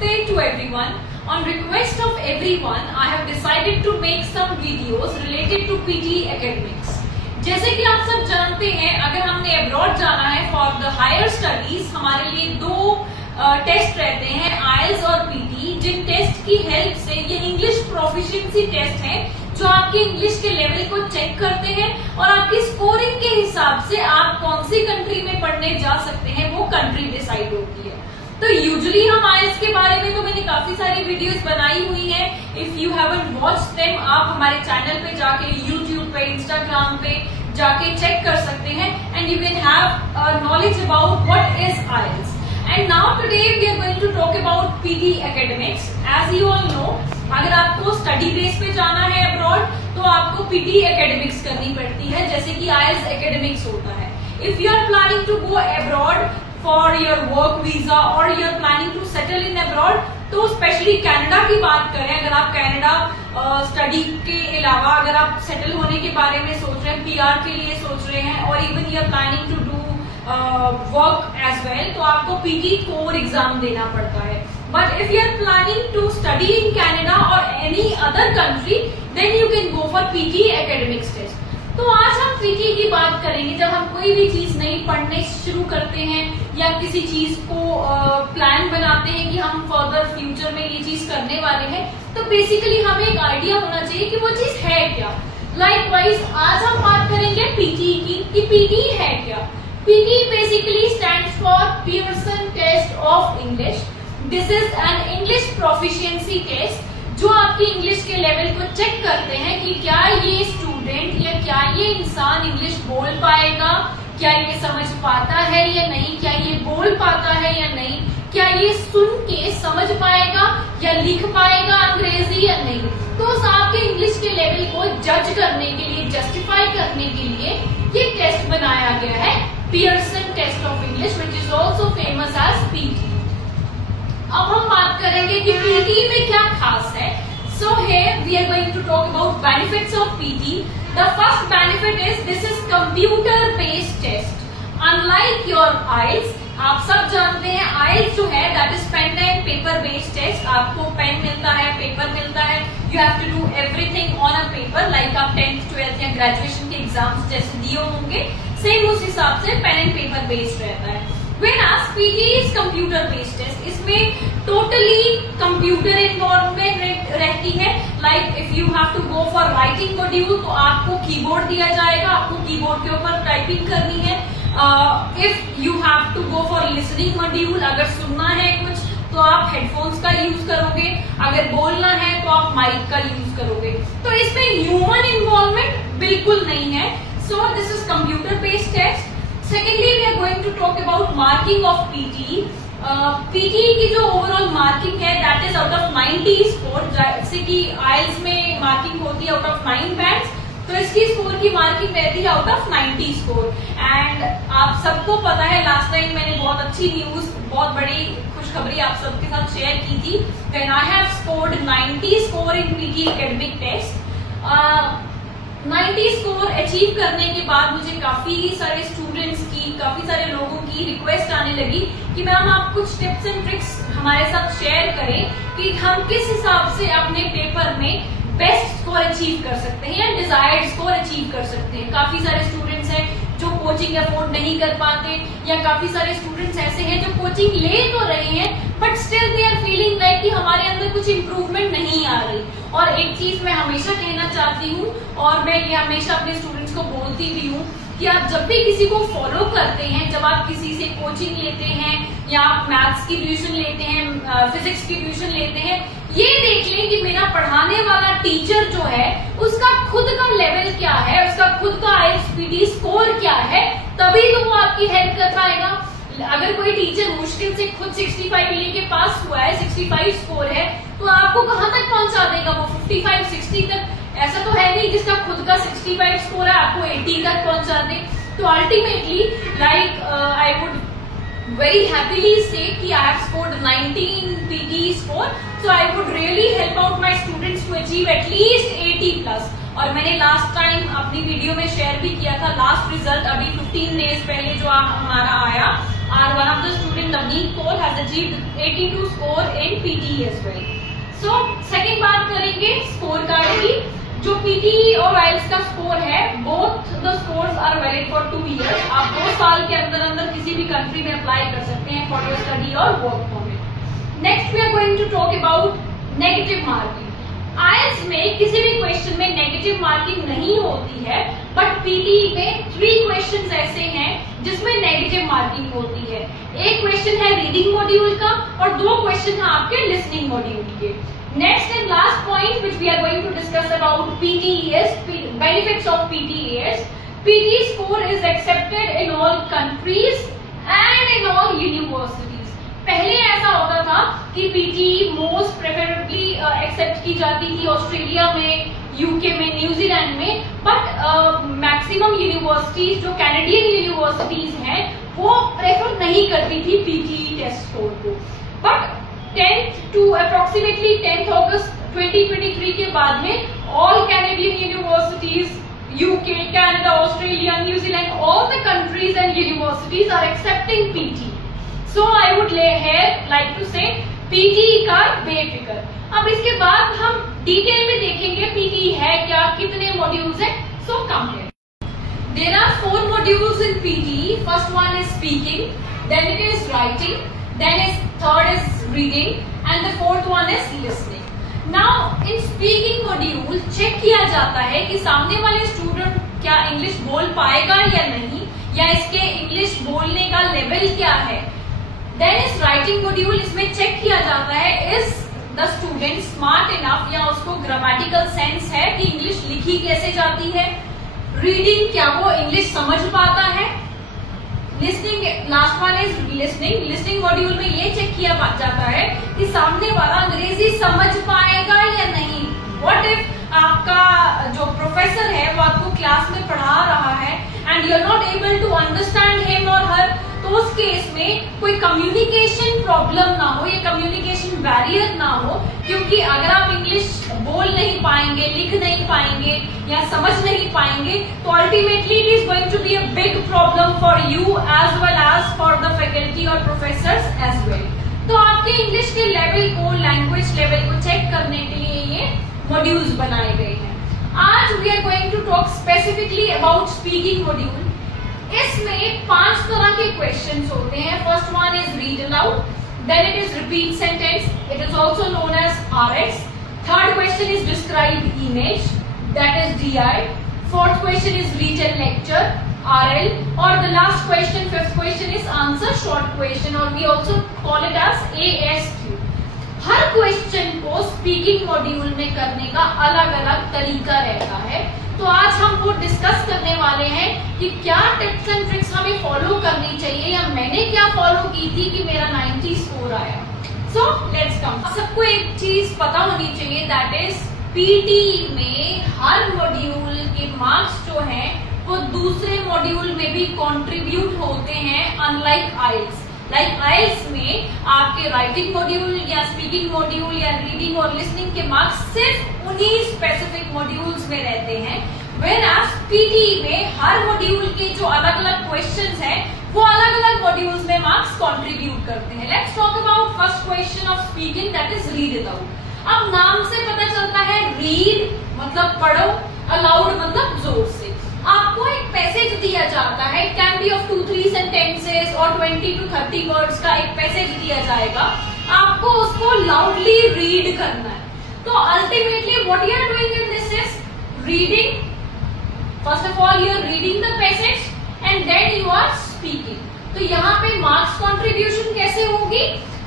Namaste to everyone. On request of everyone, I have decided to make some videos related to PTE academics. जैसे कि आप सब जानते हैं, अगर हमने अब्रॉड जाना है फॉर द हायर स्टडीज, हमारे लिए दो टेस्ट रहते हैं, आईएलटीएस और पीटी, जिन टेस्ट की हेल्प से ये इंग्लिश प्रोफिशिएंसी टेस्ट है जो आपके इंग्लिश के लेवल को चेक करते हैं और आपकी स्कोरिंग के हिसाब से आप कौन सी कंट्री में पढ़ने जा सकते हैं वो कंट्री डिसाइड होती है। तो यूजुअली हम आईएलटीएस के बारे में तो मैंने काफी सारी वीडियोस बनाई हुई है। If you haven't watched them, आप हमारे चैनल पे जाके, यूट्यूब पे, इंस्टाग्राम पे जाके चेक कर सकते हैं and you can have knowledge about what is IELTS. And now today we are going to talk about PTE academics. As you all know, अगर आपको स्टडी बेस पे जाना है अब्रॉड तो आपको PTE academics करनी पड़ती है, जैसे कि IELTS academics होता है। If you are planning to go abroad for your work visa or you are planning to settle in abroad, तो स्पेशली कनाडा की बात करें, अगर आप कनाडा स्टडी के अलावा अगर आप सेटल होने के बारे में सोच रहे हैं, PR के लिए सोच रहे हैं और even you are planning to do work as well, तो आपको PTE कोर एग्जाम देना पड़ता है। But if you are planning to study in Canada और any other country, then you can go for PTE academics test. तो आज हम PTE की बात करेंगे। जब हम कोई भी चीज नई पढ़ने शुरू करते हैं या किसी चीज को प्लान बनाते हैं कि हम फर्दर फ्यूचर में ये चीज करने वाले हैं, तो बेसिकली हमें एक आइडिया होना चाहिए कि वो चीज है क्या। लाइकवाइज आज हम बात करेंगे PTE की, कि PTE है क्या। PTE basically stands for Pearson Test of English. This is an English proficiency test जो आपकी इंग्लिश के लेवल को चेक करते हैं कि क्या ये स्टूडेंट या क्या ये इंसान इंग्लिश बोल पाएगा, क्या ये समझ पाता है या नहीं, क्या ये बोल पाता है या नहीं, क्या ये सुन के समझ पाएगा या लिख पाएगा अंग्रेजी या नहीं। तो उस आपके इंग्लिश के लेवल को जज करने के लिए, जस्टिफाई करने के लिए ये टेस्ट बनाया गया है, Pearson Test of English, which is also famous as PTE. अब हम बात करेंगे कि PTE में क्या खास है। So here we are going to talk about benefits of PTE. The first benefit is this is computer based test. Unlike your IELTS, आप सब जानते हैं IELTS जो है that is pen and paper based test. आपको pen मिलता है, paper मिलता है, you have to do everything on a paper, like आप 10th, 12th या ग्रेजुएशन के एग्जाम्स जैसे दिए होंगे, सेम उस हिसाब से पेन एंड पेपर बेस्ड रहता है। Whereas PTE is computer based test, इसमें टोटली कंप्यूटर इन्वॉल्वमेंट रहती है। Like if you have to go for writing module तो आपको कीबोर्ड दिया जाएगा, आपको कीबोर्ड के ऊपर टाइपिंग करनी है। If you have to go for listening module, अगर सुनना है कुछ तो आप हेडफोन्स का यूज करोगे, अगर बोलना है तो आप माइक का यूज करोगे। तो इसमें ह्यूमन इन्वॉल्वमेंट बिल्कुल नहीं है। So this is computer based test. Secondly, we are going to talk about marking of PTE. PTE की जो ओवरऑल मार्किंग है that is out of 90 score, जैसे कि IELTS में मार्किंग होती है out of 9 बैंड्स, तो इसकी स्कोर की मार्किंग रहती है आउट ऑफ 90 स्कोर। एंड आप सबको पता है लास्ट टाइम मैंने बहुत अच्छी न्यूज, बहुत बड़ी खुशखबरी आप सबके साथ शेयर की थी, when I have scored 90 score in PTE academic test। 90 score achieve करने के बाद मुझे काफी सारे स्टूडेंट्स की, काफी सारे लोगों की रिक्वेस्ट आने लगी कि मैम आप कुछ टिप्स एंड ट्रिक्स हमारे साथ शेयर करें कि हम किस हिसाब से अपने पेपर में बेस्ट स्कोर अचीव कर सकते हैं या डिजायर्ड स्कोर अचीव कर सकते हैं। काफी सारे स्टूडेंट्स हैं जो कोचिंग अफोर्ड नहीं कर पाते, या काफी सारे स्टूडेंट्स ऐसे हैं जो कोचिंग ले तो रहे हैं but still they are feeling like कि हमारे अंदर कुछ इम्प्रूवमेंट नहीं आ रही। और एक चीज मैं हमेशा कहना चाहती हूँ और मैं ये हमेशा अपने स्टूडेंट्स को बोलती भी हूँ कि आप जब भी किसी को फॉलो करते हैं, जब आप किसी से कोचिंग लेते हैं या आप मैथ्स की ट्यूशन लेते हैं, फिजिक्स की ट्यूशन लेते हैं, ये देख लें कि मेरा पढ़ाने वाला टीचर जो है उसका खुद का लेवल क्या है, उसका खुद का IELTS PTE स्कोर क्या है, तभी तो वो आपकी हेल्प कर पाएगा। अगर कोई टीचर मुश्किल से खुद 65 लेके पास हुआ है, 65 स्कोर है, तो आपको कहाँ तक पहुंचा देगा वो? 55-60 तक। ऐसा तो है नहीं जिसका खुद का 65 स्कोर है आपको 80 तक पहुंचा दे। तो ultimately like I would very happily say कि I have scored 90 in PTE score, so I would really help out my students to achieve at least 80+। और मैंने लास्ट टाइम अपनी वीडियो में शेयर भी किया था लास्ट रिजल्ट, अभी 15 days पहले जो हमारा आया, Our one of the student Navneet Kaur has achieved 82 score in PTE as well. So second बात करेंगे स्कोर कार्ड की. जो PTE और IELTS का स्कोर है, both the scores are valid for 2 years. आप 2 साल के अंदर अंदर किसी भी कंट्री में अप्लाई कर सकते हैं for your study और work permit. Next we are going to talk about negative marking. IELTS में किसी भी क्वेश्चन में नेगेटिव मार्किंग नहीं होती है, बट PTE में 3 क्वेश्चंस ऐसे हैं जिसमें नेगेटिव मार्किंग होती है. एक क्वेश्चन है रीडिंग मॉड्यूल का और 2 क्वेश्चन है आपके लिसनिंग मॉड्यूल के. Next and last point which we are going to discuss about PTE is benefits of PTE is PTE score is accepted in all countries and in all universities. पहले ऐसा होता था कि PTE most preferably accept की जाती थी Australia में, UK में, न्यूजीलैंड में, बट मैक्सिमम यूनिवर्सिटीज जो कैनेडियन यूनिवर्सिटीज हैं वो प्रेफर नहीं करती थी PTE टेस्ट स्कोर को. But 10th to approximately 10th August 2023 के बाद में all Canadian universities, UK, Canada, Australia, New Zealand, all the countries and universities are accepting PTE. So I would like to say PTE का बेफिक्र. अब इसके बाद हम डिटेल में देखेंगे PTE है क्या, कितने मॉड्यूल्स हैं. So come here. There are 4 modules in PTE. First one is speaking, then it is writing, then is third is reading, and the fourth one is listening. Now in speaking module check किया जाता है कि सामने वाले student क्या English बोल पाएगा या नहीं, या इसके इंग्लिश बोलने का लेवल क्या है. Then is writing module, इसमें चेक किया जाता है is the student smart enough, या उसको ग्रामेटिकल सेंस है कि इंग्लिश लिखी कैसे जाती है. रीडिंग, क्या वो इंग्लिश समझ पाता है. Listening, last one is listening. Listening module में ये चेक किया जाता है कि सामने वाला अंग्रेजी समझ पाएगा या नहीं. व्हाट इफ आपका जो प्रोफेसर है वो आपको क्लास में पढ़ा रहा है and you are not able to understand him और हर, तो उस केस में कोई कम्युनिकेशन प्रॉब्लम ना हो या कम्युनिकेशन बैरियर ना हो, क्योंकि अगर आप इंग्लिश बोल नहीं पाएंगे, लिख नहीं पाएंगे या समझ नहीं पाएंगे तो ultimately it is going to be a big problem for you as well as for the faculty और प्रोफेसर्स एज वेल. तो आपके इंग्लिश के लेवल को, लैंग्वेज लेवल को चेक करने के लिए ये मॉड्यूल्स बनाए गए हैं. आज we are going to talk specifically about speaking module. इसमें 5 तरह के क्वेश्चंस होते हैं. First one is read aloud, then it is repeat sentence, it is also known as RX. Third question is describe image, that is DI. Fourth question is written lecture, RL. और the last question, fifth question is answer short question, और we also call it as ASQ. हर question को speaking module में करने का अलग अलग तरीका रहता है. तो आज हम वो डिस्कस करने वाले हैं कि क्या टिप्स एंड ट्रिक्स हमें फॉलो करनी चाहिए, या मैंने क्या फॉलो की थी कि मेरा 90 स्कोर आया. So let's come. सबको एक चीज पता होनी चाहिए, दैट इज PTE में हर मॉड्यूल के मार्क्स जो हैं वो दूसरे मॉड्यूल में भी कंट्रीब्यूट होते हैं, अनलाइक IELTS. लाइक IELTS में आपके राइटिंग मॉड्यूल या स्पीकिंग मॉड्यूल या रीडिंग और लिसनिंग के मार्क्स सिर्फ उन्हीं स्पेसिफिक मॉड्यूल्स में रहते हैं, whereas PTE में हर मॉड्यूल के जो अलग अलग क्वेश्चंस हैं वो अलग अलग मॉड्यूल्स में मार्क्स कंट्रीब्यूट करते हैं. Let's talk about first question of speaking, that is read allowed. अब नाम से पता चलता है रीड मतलब पढ़ो, अलाउड मतलब जोर से. आपको एक पैसेज दिया जाता है, it can be of 2-3 sentences और 20 to 30 वर्ड्स का एक पैसेज दिया जाएगा. आपको उसको लाउडली रीड करना है. तो ultimately what you are doing in this is reading. First of all you are reading the passage and then you are speaking. तो यहाँ पे मार्क्स कंट्रीब्यूशन कैसे होगी,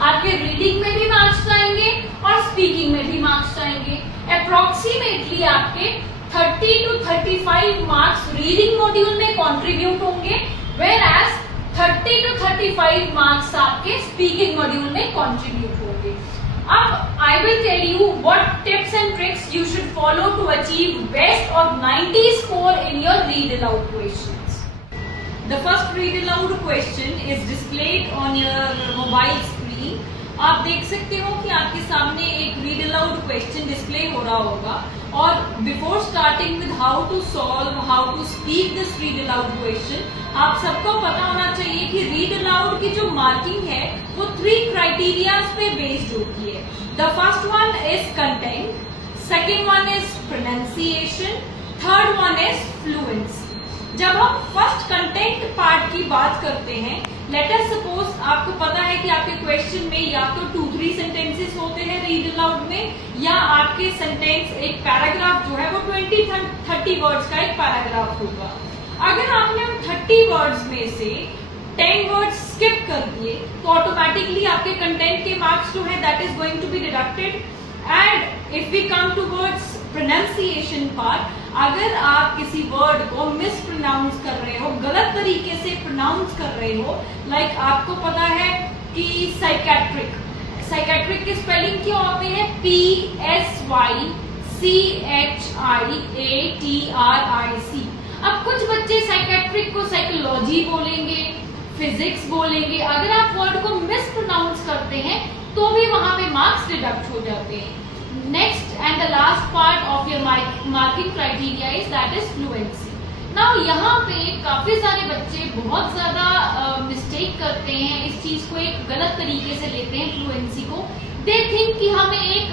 आपके रीडिंग में भी मार्क्स आएंगे और स्पीकिंग में भी मार्क्स आएंगे. अप्रोक्सीमेटली आपके 30 to 35 मार्क्स रीडिंग मॉड्यूल में कंट्रीब्यूट होंगे, whereas 30 to 35 मार्क्स आपके स्पीकिंग मॉड्यूल में कंट्रीब्यूट होंगे. अब I will tell you what tips and tricks you should follow to achieve best or 90 score in your read aloud questions. The first read aloud question is displayed on your mobile screen. आप देख सकते हो कि आपके सामने एक read aloud question display हो रहा होगा, और before starting with how to solve, how to speak this read aloud question, आप सबको पता होना चाहिए कि रीड अलाउड की जो मार्किंग है वो 3 क्राइटेरिया पे बेस्ड होती है। The first one is content, second one is pronunciation, third one is fluency. जब हम फर्स्ट कंटेंट पार्ट की बात करते हैं, लेट अस सपोज आपको पता है कि आपके क्वेश्चन में या तो 2-3 सेंटेंसेस होते हैं रीड अलाउड में, या आपके सेंटेंस एक पैराग्राफ जो है वो 20-30 वर्ड्स का एक पैराग्राफ होगा। अगर आपने 30 वर्ड्स में से 10 वर्ड्स स्किप कर दिए तो ऑटोमेटिकली आपके कंटेंट के मार्क्स जो है that is going to be deducted. And if we come to words pronunciation part, अगर आप किसी वर्ड को मिस प्रोनाउंस कर रहे हो, गलत तरीके से प्रोनाउंस कर रहे हो, लाइक आपको पता है कि साइकेट्रिक की स्पेलिंग क्या होती है, PSYCHIATRIC। अब कुछ बच्चे साइकेट्रिक को साइकोलॉजी बोलेंगे, फिजिक्स बोलेंगे। अगर आप वर्ड को मिस प्रोनाउंस करते हैं तो भी वहां पे मार्क्स डिडक्ट हो जाते हैं। Next and the last part of your marking criteria is that is fluency. Now यहाँ पे काफी सारे बच्चे बहुत ज्यादा मिस्टेक करते हैं, इस चीज को एक गलत तरीके से लेते हैं फ्लुएंसी को। दे थिंक कि हमें एक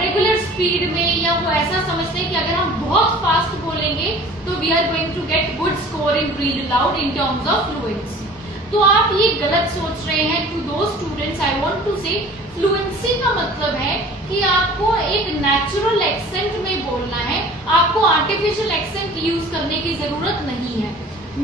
रेगुलर स्पीड में, या वो ऐसा समझते हैं कि अगर हम बहुत फास्ट बोलेंगे तो we are going to get good score in read aloud in terms of fluency. तो आप ये गलत सोच रहे हैं। टू दो students I want to say fluency का मतलब है कि आपको एक नेचुरल एक्सेंट में बोलना है, आपको आर्टिफिशियल एक्सेंट यूज करने की जरूरत नहीं है।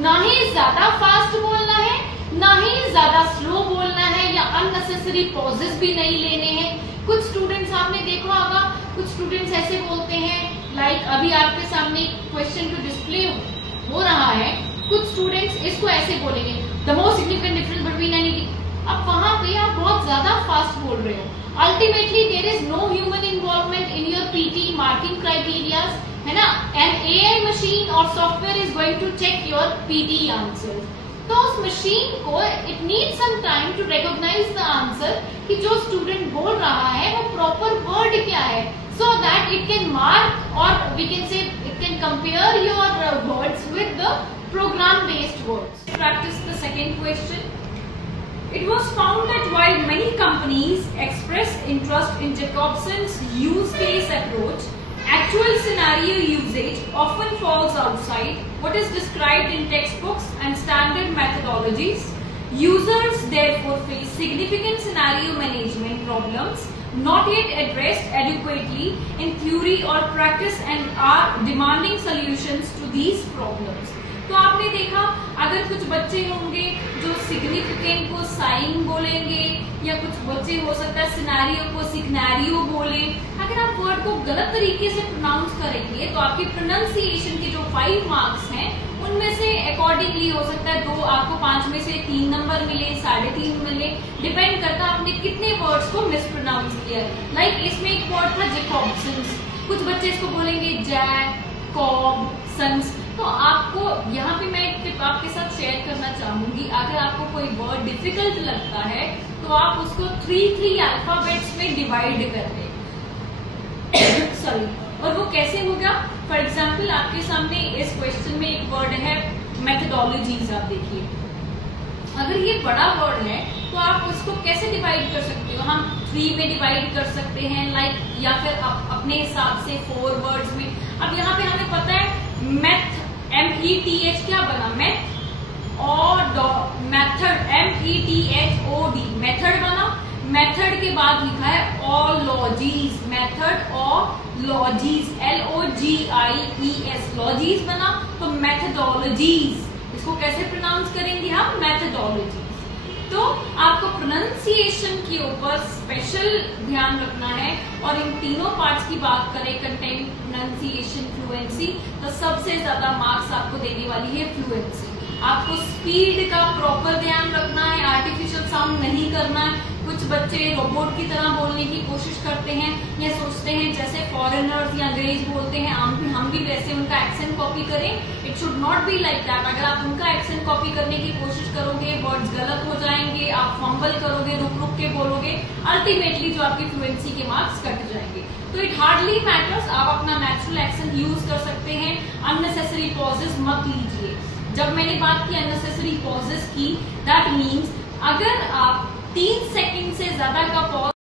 ना ही ज्यादा फास्ट बोलना है, ना ही ज्यादा स्लो बोलना है, या अननेसेसरी पॉजेस भी नहीं लेने हैं। कुछ स्टूडेंट्स आपने देखा होगा, कुछ स्टूडेंट्स ऐसे बोलते हैं, लाइक अभी आपके सामने क्वेश्चन जो डिस्प्ले हो रहा है, कुछ स्टूडेंट्स इसको ऐसे बोलेंगे, the most significant difference between any. अब वहां पे आप बहुत ज्यादा फास्ट बोल रहे हो। Ultimately there is no human involvement in your PTE marking criterias, है ना। एन एआई मशीन और software is going to check your PTE answer. तो उस मशीन को it need some time to recognise the answer कि जो student बोल रहा है वो प्रॉपर वर्ड क्या है, so that it can mark, or we can say it can compare your words with the program based words. Practice the second question. It was found that while many companies express interest in Jacobson's use case approach, actual scenario usage often falls outside what is described in textbooks and standard methodologies. Users therefore face significant scenario management problems not yet addressed adequately in theory or practice and are demanding solutions to these problems. तो आपने देखा, अगर कुछ बच्चे होंगे जो significant को sign बोलेंगे, या कुछ बच्चे हो सकता है सिनेरियो को सिग्नेरियो बोले। अगर आप वर्ड को गलत तरीके से प्रोनाउंस करेंगे तो आपकी प्रोनाउंसिएशन के जो 5 मार्क्स हैं उनमें से अकॉर्डिंगली हो सकता है 2 आपको 5 में से 3 नंबर मिले, 3.5 मिले, डिपेंड करता है आपने कितने वर्ड्स को मिस प्रोनाउंस किया। लाइक इसमें एक वर्ड था जैकॉब्सन्स, कुछ बच्चे इसको बोलेंगे जैकॉब्सन्स। तो आपको यहाँ पे मैं एक टिप आपके साथ शेयर करना चाहूंगी, अगर आपको कोई वर्ड डिफिकल्ट लगता है तो आप उसको 3 अल्फाबेट्स में डिवाइड कर दें। सॉरी, और वो कैसे होगा? फॉर एग्जाम्पल आपके सामने इस क्वेश्चन में एक वर्ड है मेथडोलॉजीज। आप देखिए, अगर ये बड़ा वर्ड है तो आप उसको कैसे डिवाइड कर सकते हो? हम 3 में डिवाइड कर सकते हैं, लाइक, या फिर अपने हिसाब से 4 वर्ड्स में। अब यहाँ पे हमें पता है मैथ, METH क्या बना, मैथ, और मेथड, METHOD, मेथड बना। मेथड के बाद लिखा है ऑलॉजीज, मेथड और लॉजीज, LOGIES, लॉजीज बना। तो मेथडोलॉजीज, इसको कैसे प्रोनाउंस करेंगे हम? मेथडोलॉजीज। तो आपको प्रोनाउंसिएशन के ऊपर स्पेशल ध्यान रखना है। और इन तीनों पार्ट्स की बात करें, कंटेंट, प्रोनाउंसिएशन, फ्लुएंसी, तो सबसे ज्यादा मार्क्स आपको देने वाली है फ्लुएंसी। आपको स्पीड का प्रॉपर ध्यान रखना है, आर्टिफिशियल साउंड नहीं करना है। कुछ बच्चे रोबोट की तरह बोलने की कोशिश करते हैं या सोचते हैं जैसे फॉरेनर्स या अंग्रेज बोलते हैं हम भी वैसे उनका एक्सेंट कॉपी करें। It should not be like that. अगर आप उनका एक्सेंट कॉपी करने की कोशिश करोगे, वर्ड्स गलत हो जाएंगे, आप फंबल करोगे, रुक रुक के बोलोगे, अल्टीमेटली जो आपकी फ्लुएंसी के मार्क्स कट जाएंगे। तो इट हार्डली मैटर्स, आप अपना नेचुरल एक्सेंट यूज कर सकते हैं। अननेसेसरी पॉजेस मत लीजिए। जब मैंने बात की अननेसेसरी पॉजेस की, दैट मीन्स अगर आप 3 सेकंड से ज्यादा का पॉज